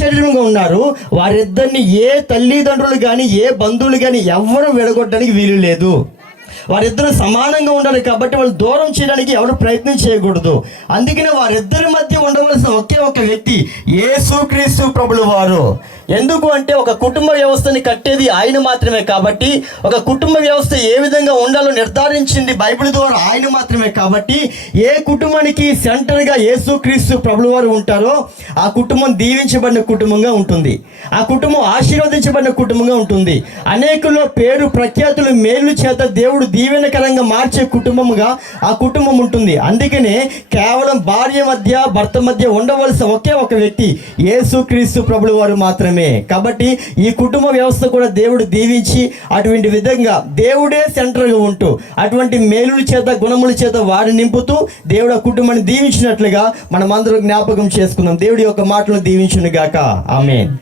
శరీరంగా ఉన్నారు, వారిద్దరిని ఏ తల్లిదండ్రులు కానీ ఏ బంధువులు కానీ ఎవ్వరూ విడగొట్టడానికి వీలు లేదు. వారిద్దరు సమానంగా ఉండాలి కాబట్టి వాళ్ళు దూరం చేయడానికి ఎవరు ప్రయత్నం చేయకూడదు. అందుకనే వారిద్దరి మధ్య ఉండవలసిన ఒకే ఒక వ్యక్తి యేసుక్రీస్తు ప్రభుల వారు. ఎందుకు అంటే ఒక కుటుంబ వ్యవస్థని కట్టేది ఆయన మాత్రమే కాబట్టి, ఒక కుటుంబ వ్యవస్థ ఏ విధంగా ఉండాలో నిర్ధారించింది బైబిల్ ద్వారా ఆయన మాత్రమే కాబట్టి, ఏ కుటుంబానికి సెంటర్గా యేసుక్రీస్తు ప్రభుల వారు ఉంటారో ఆ కుటుంబం దీవించబడిన కుటుంబంగా ఉంటుంది, ఆ కుటుంబం ఆశీర్వదించబడిన కుటుంబంగా ఉంటుంది. అనేకుల్లో పేరు ప్రఖ్యాతులు మేలు చేత దేవుడు దీవెనకరంగా మార్చే కుటుంబముగా ఆ కుటుంబం ఉంటుంది. అందుకనే కేవలం భార్య మధ్య భర్త మధ్య ఉండవలసిన ఒకే ఒక వ్యక్తి యేసుక్రీస్తు ప్రభుల వారు మాత్రమే. కాబట్టి ఈ కుటుంబ వ్యవస్థ కూడా దేవుడు దీవించి అటువంటి విధంగా దేవుడే సెంటర్గా ఉంటూ అటువంటి మేలుల చేత గుణముల చేత వారిని నింపుతూ దేవుడు ఆ కుటుంబాన్ని దీవించినట్లుగా మనం అందరం జ్ఞాపకం చేసుకుందాం. దేవుడి యొక్క మాటలు దీవించును గాక. ఆమేన్.